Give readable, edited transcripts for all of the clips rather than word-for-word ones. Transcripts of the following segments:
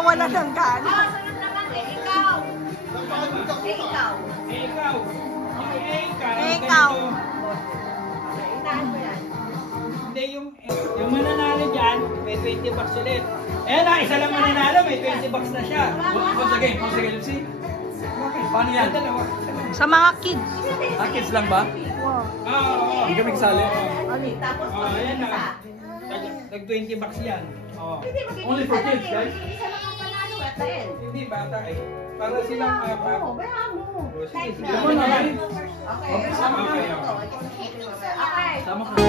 nawawala ng gana. Sunod naman, ikaw. Ikaw. Ikaw. Inaan mo yan. Hindi, yung mananalo dyan, may 20 bucks ulit. Eh na, isa lang mananalo, may 20 bucks na siya. Once again, see? Okay, paano yan? Dalawa. Sa mga kids. Kids lang ba? Wow. Oo. Hindi kami kasali. Tapos, Ayan na. Nag 20 bucks yan. Only for kids, guys? Isa lang ang panalo at the end. Hindi, bata eh. Para silang apat. Oo, bayan mo. Sige, sige mo naman. Okay, sama kayo. Okay. Sama kayo.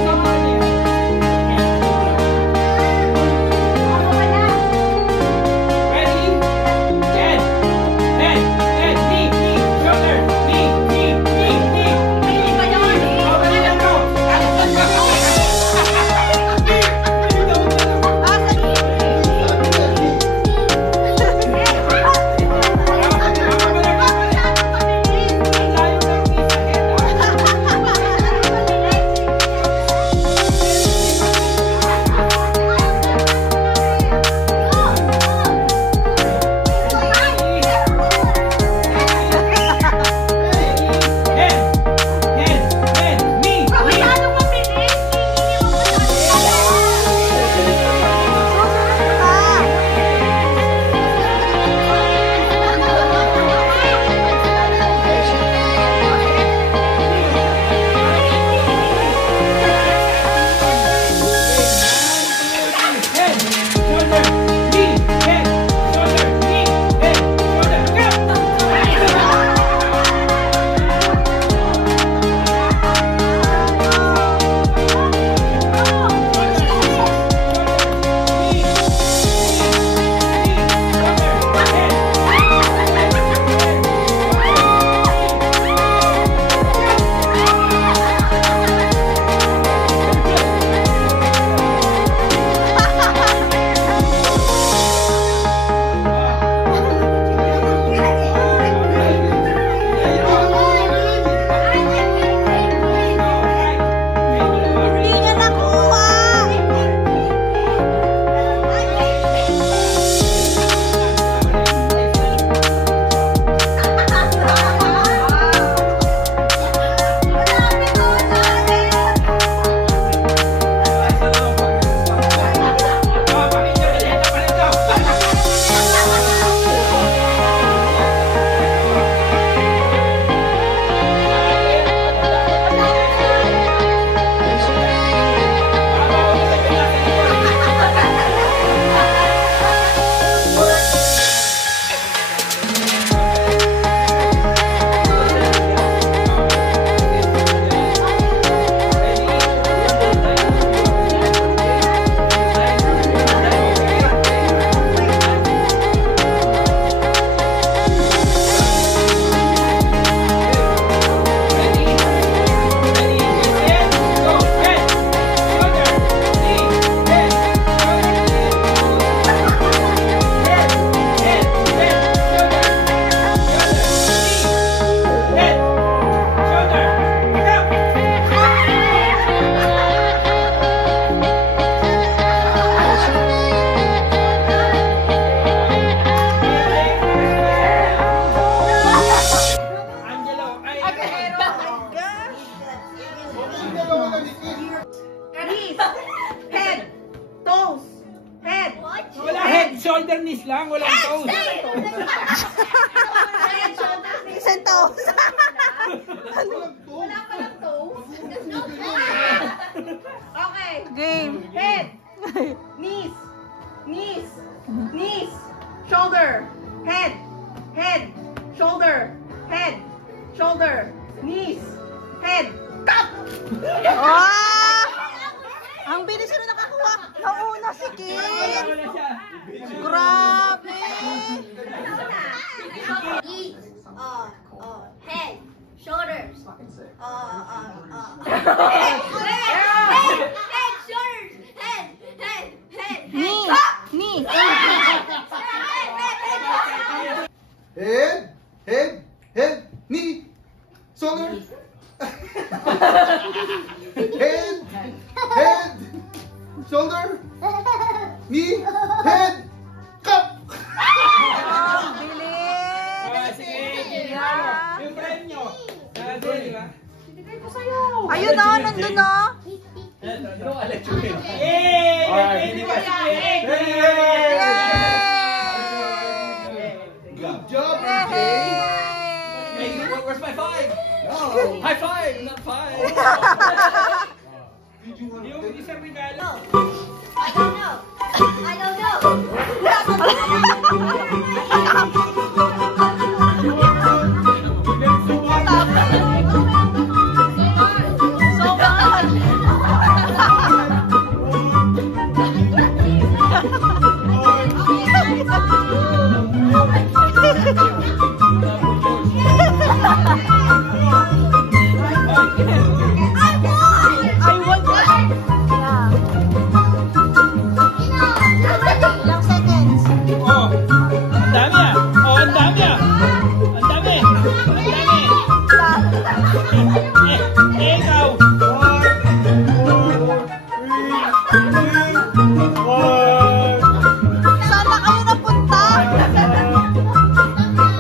shoulder knees lang, walang toes. Isang toes. Wala pa ng toes. Okay. Game. Head. Knees. Knees. Knees. Shoulder. Head. Head. Shoulder. Head. Shoulder. Knees. Head. Cut! Oh! Ang bilis na nakakuha. Nauna si Kim. Grabe. Head. Shoulders. Head. Shoulders. Head. Knee. Knee. Head, knee, shoulder, head, shoulder, knee, head, cup. High five! Not five! Yung isang regalo. I don't know. I don't know. So bad. I want that. Ilang seconds? Oh, ang dami ah. Oh, ang dami ah. Ang dami. Ang dami. Ikaw. Saan na kayo napunta?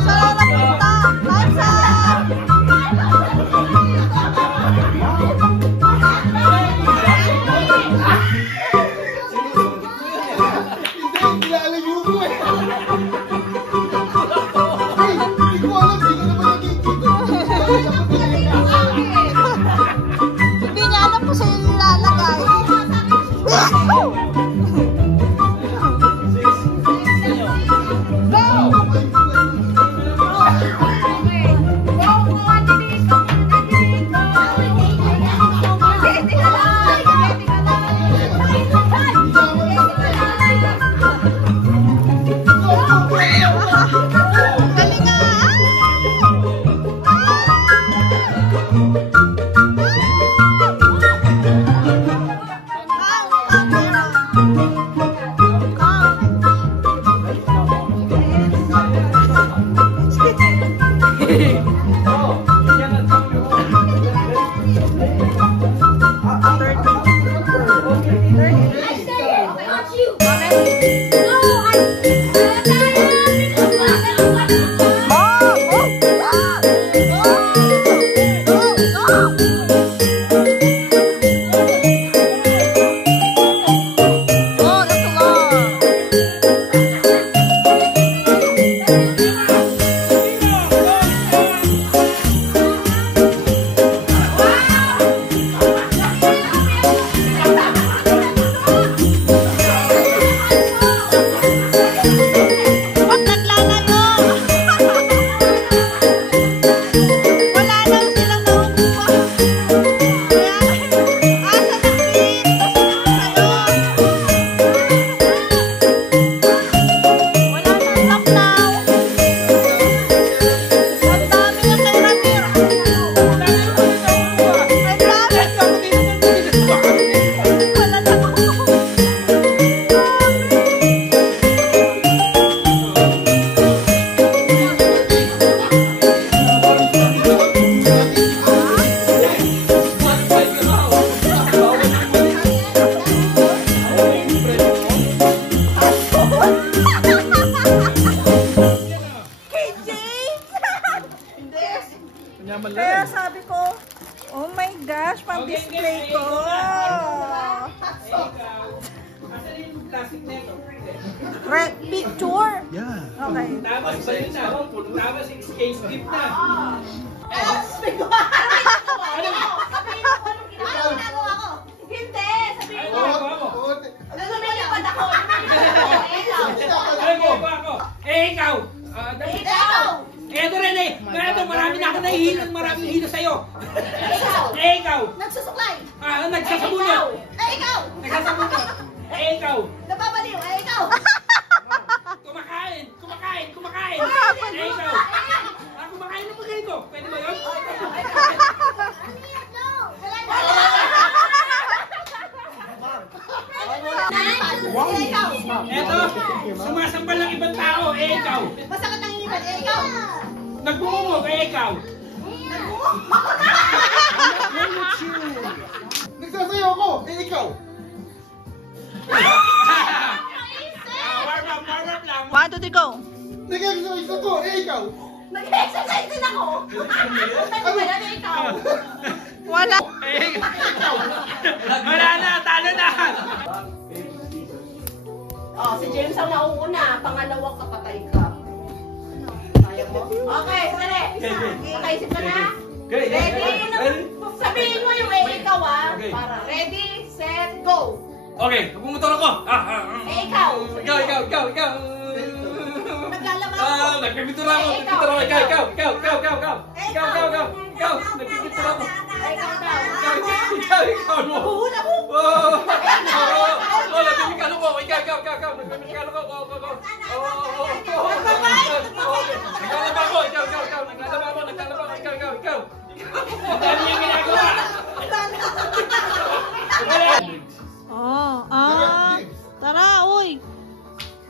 Saan na napunta? Lansa! Hindi, nilalayo ko eh. Hey, hindi ko alam, hindi ko naman nakikita. Hindi niya alam po sa'yo nilalagay. Galing nga! Oh, that's a lot. Ba't naglalayo? Wala na silang naukuha. Asa na Queen? Wala na lapnaw. Ang dami niya kay Ramir. Ang dami. Wala na ako. Kay James! Kaya sabi ko, oh my gosh, pang-display ko. Asan yung plastic nito? Red picture. Yeah. Okay. Tapos ba yun na? Tapos exchange gift na. Hindi, sabihin Ano mo. ginagawa mo? Lumilipad ako. Ano ginagawa ako? Ikaw! Ikaw. Eto rin eh! Eto, marami na ako nahihilo, maraming hilo sa'yo! Ikaw. Ikaw! Nagsusuklay. Nagsasabunod! Ikaw. Nagsasabunod! Ikaw! Napapaliw. Ikaw. Kumakain! Kumakain! Kumakain! Ikaw! Kumakain ng pagkain ko! Pwede ba yun? Eto! Sumasampal ng ibang tao! Ikaw! Masakit ang inipan. Ikaw. Nagmumumog! Ikaw! Nagsasayaw ako, ikaw. Warm up lang! 1, 2, 3, go. Nag-exercise ako, ikaw. Nag-exercise din ako. Ano ba yan? Ikaw. Wala. Wala na! Talo na! Oh, si James ang nauuna. Pangalawang kapatay ka. Kaya mo? Okay, sali. Nakaisip ka na? Okay. Ready? Sabihin mo yung ikaw ah. Okay. Para ready, set, go. Okay, pumotor ako. Ikaw. Ikaw. Naglalaba ako. Nagpipitura ako. Ikaw. Nagpipitura ako. Ikaw. Huhula mo. Nagpipikalo ko. Ikaw. Nagpipikalo ko. Naglalaba ako. Ikaw. Ang dami niyang ginagawa. Oh, tara, uy.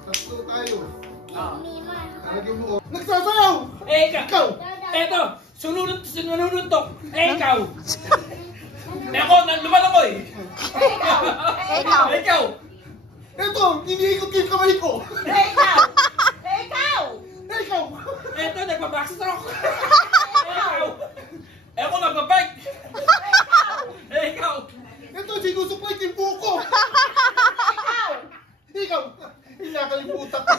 Tatlo tayo. Ah. Lagyan mo. Nagsasayaw! Ikaw. Eto, sunununtok. Ikaw. Ako, lumalang ko eh. Ikaw. Ito, iniikot ko yung kamay ko. Ikaw. Eto, nagpa-backstroke. Ikaw. Ako, nagpa-bike. Ikaw. Ito, sinusupply ko yung buko. Ikaw. Hinakalimutan ko.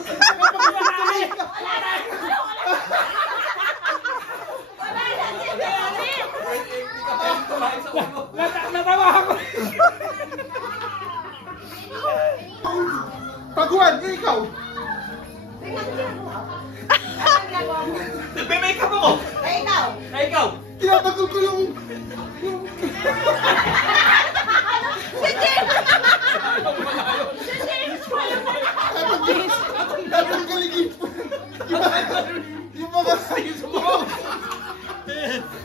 Natawa ako. Taguan, ikaw. Nagme-makeup ako. Ikaw. Tinatagol ko yung... Tatanggalin yung mga size mo.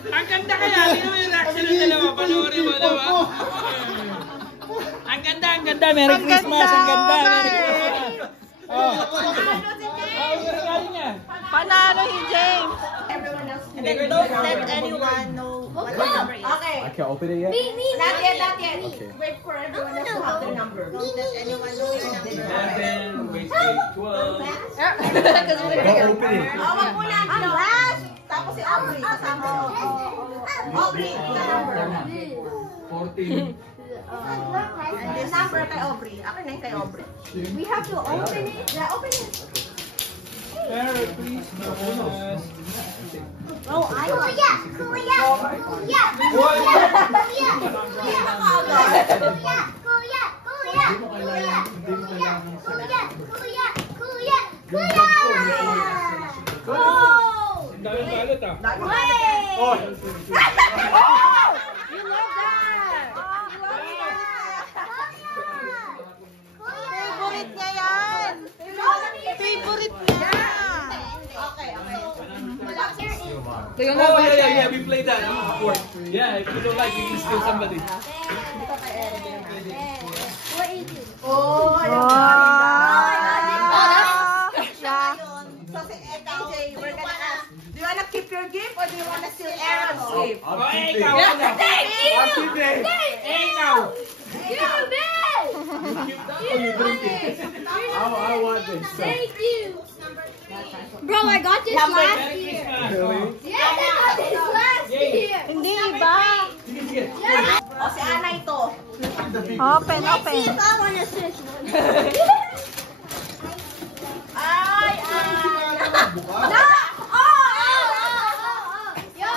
Ang ganda kaya. Sino yung reaction ng dalawa? Panoorin mo, diba? Ang ganda. Merry Christmas. Ang ganda. Merry Christmas. Regalo niya. Panalo si James. And then don't let anyone know what the number is. Okay. I can't open it yet? Not yet. Okay. Wait for everyone else to have their number. Don't let anyone know your number. 11, wait, 12. Don't open it. Wag mo na. Ang last. Tapos si Aubrey. Kasama si Aubrey. Aubrey, the number. 14. And the number kay Aubrey. Akin na yung kay Aubrey. We have to open it. Yeah, open it. Merry Christmas. Oh, Ang dami balot ah. Oh! You love that. Favorite niya yan. Favorite niya. Okay. Oh, yeah, we played that before. Yeah, if you don't like, you can steal somebody. Oh, So, AJ, we're gonna ask, do you wanna keep your gift or do you wanna steal Aaron's gift? I'll Oh, keep ikaw. it. I'll keep it. Ikaw. I want this. So. Bro, I got this Merry Christmas. Yes, I got this last year. Hindi, iba. Sige, sige. O, si Ana ito. Open. I wanna switch one. Ay, No! Yo,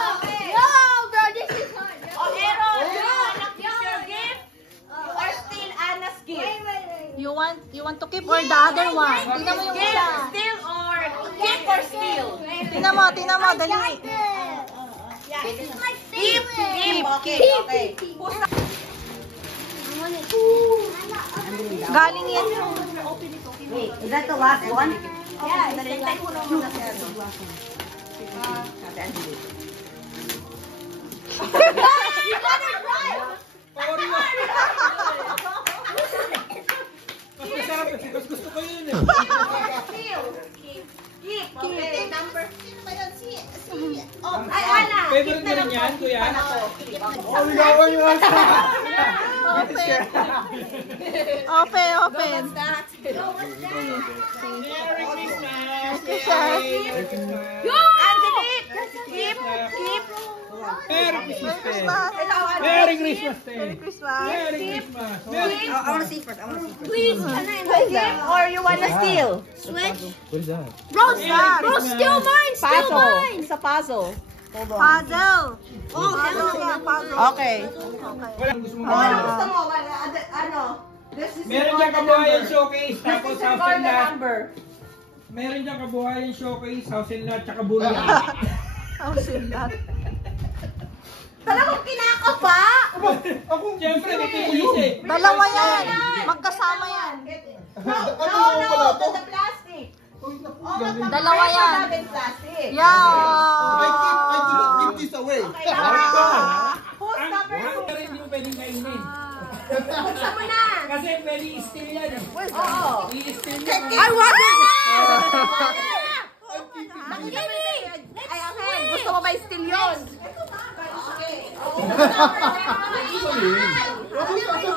bro, this is hard. Oh, Aaron, you wanna keep your gift? Or steal Anna's gift? You want to keep or the other one? Tingnan mo yung Gift, isa. steal or keep or steal? Tingnan mo, dali. Yeah. Keep. Okay. Who's Galing yan. Wait, is that the last one? Yeah, hintay ko lang muna si Aaron. You got it right! Gusto ko yun eh. Steal. Keep. Okay, number. Oh, ay, Ana. Favorite mo rin yan, kuya? Oh, ligawan yung asa. Open. Merry Christmas. Merry Angelique, keep. Merry Christmas. Christmas. Merry Christmas. Merry Christmas. Merry Christmas. I want to see first. Please, can I keep or you wanna steal? Switch. What is that? Bro, Merry steal Christmas. mine. Steal mine. It's a puzzle. Puzzle. Puzzle yan, puzzle. Okay. Wala gusto mo Ano ba? gusto mo? Ano? This is Meron the diyang order kabuhayan number. showcase, This tapos is the house and order lot. number. Meron diyang kabuhayan showcase, house and lot, tsaka bulan. Oh, sindat. Talagang kinakapa! Siyempre, may tilis eh. Dalawa yan. Magkasama yan. No, the plastic. Dalawa yan. Plastic. Yeah. I cannot give this away. Okay, who's Ang number ang 2? rin hindi mo pwedeng kainin. Buksan mo na. Kasi pwede i-steal yan eh. Oo. I-steal yan. I want it. Ay, Angel, gusto mo ba i-steal yun? Oo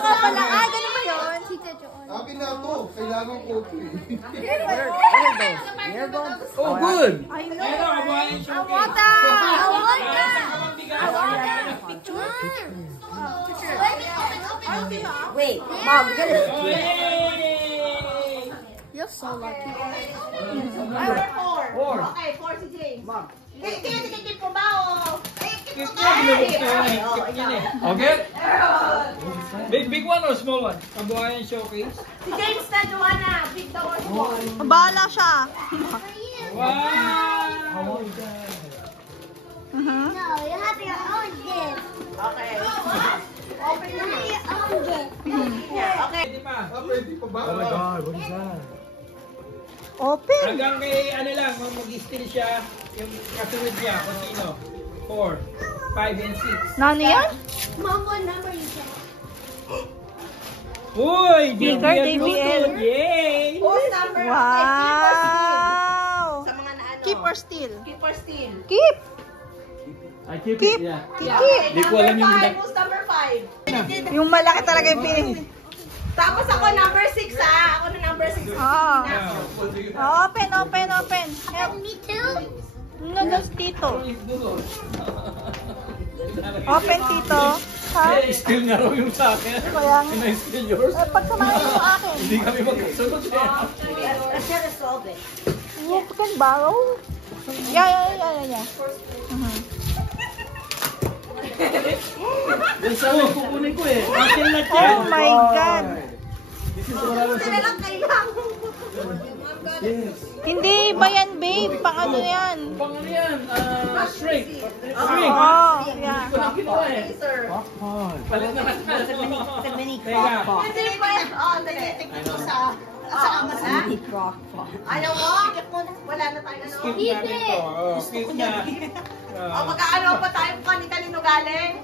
ka pala. Ah, ganun ba yun? Akin na to. Kailangan ko ito eh. Oh, good. I know. Meron kabuhayan I showcase. want that. I want Meron that. kang bigas. I want that. Picture. Wait, Mom, get it. Oh, yay! You're so lucky. Number 4. Four. Okay, 4 si James. Kikip mo ba o? Keep yan, binubok ko yan eh. Keep yan eh. Okay? Big one or small one? Kabuhayan showcase. Si James na, Joanna. Big the or small. Bahala siya. Wow! Mhm. Okay. Open na. Okay. Pwede pa. Pwede pa ba? Oh my God, what is that? Open. Hanggang kay ano lang, mag-steal siya, yung kasunod niya, kung sino. 4, 5, and 6. Nani yan? Uy! Bigger JBL JBL. Bluetooth! Yay! Who's number 1? Wow. Sa mga na ano? Keep or steal? Keep or steal? Keep. I keep Keep. it, yeah. Keep. Di ko alam yung number 5. Who's number 5? Yung malaki talaga yung pinili. Tapos ako number 6 ah. Ako na number 6. Ah. Yeah. Open, open, open. Help. Me too. No, that's Tito. Open, Tito. Ha? Eh, steal nga raw yung sa akin. Kaya nga. Can I steal yours? Eh, pagsamahin mo yung akin. Hindi kami magkasunod eh. I should have solved it. You can borrow? Yeah. Mhm. Yan sa akin, kukunin ko eh. Akin na yan. Oh my God. This is what I was Sila lang kailangan. Yes. Hindi ba yan, babe? Pang ano yan? Pang ano yan? Shrink. Shrink. Oh, yeah. Ko lang ginawa eh. Sir. Popcorn. Palit na natin. Teka. Hindi pa yan. Oh, nagtitignan ko sa amas ha? Ayaw mo? Wala na tayo ano. Skip natin to. Oh, skip na. O magkaano pa tayo kung kanino galing?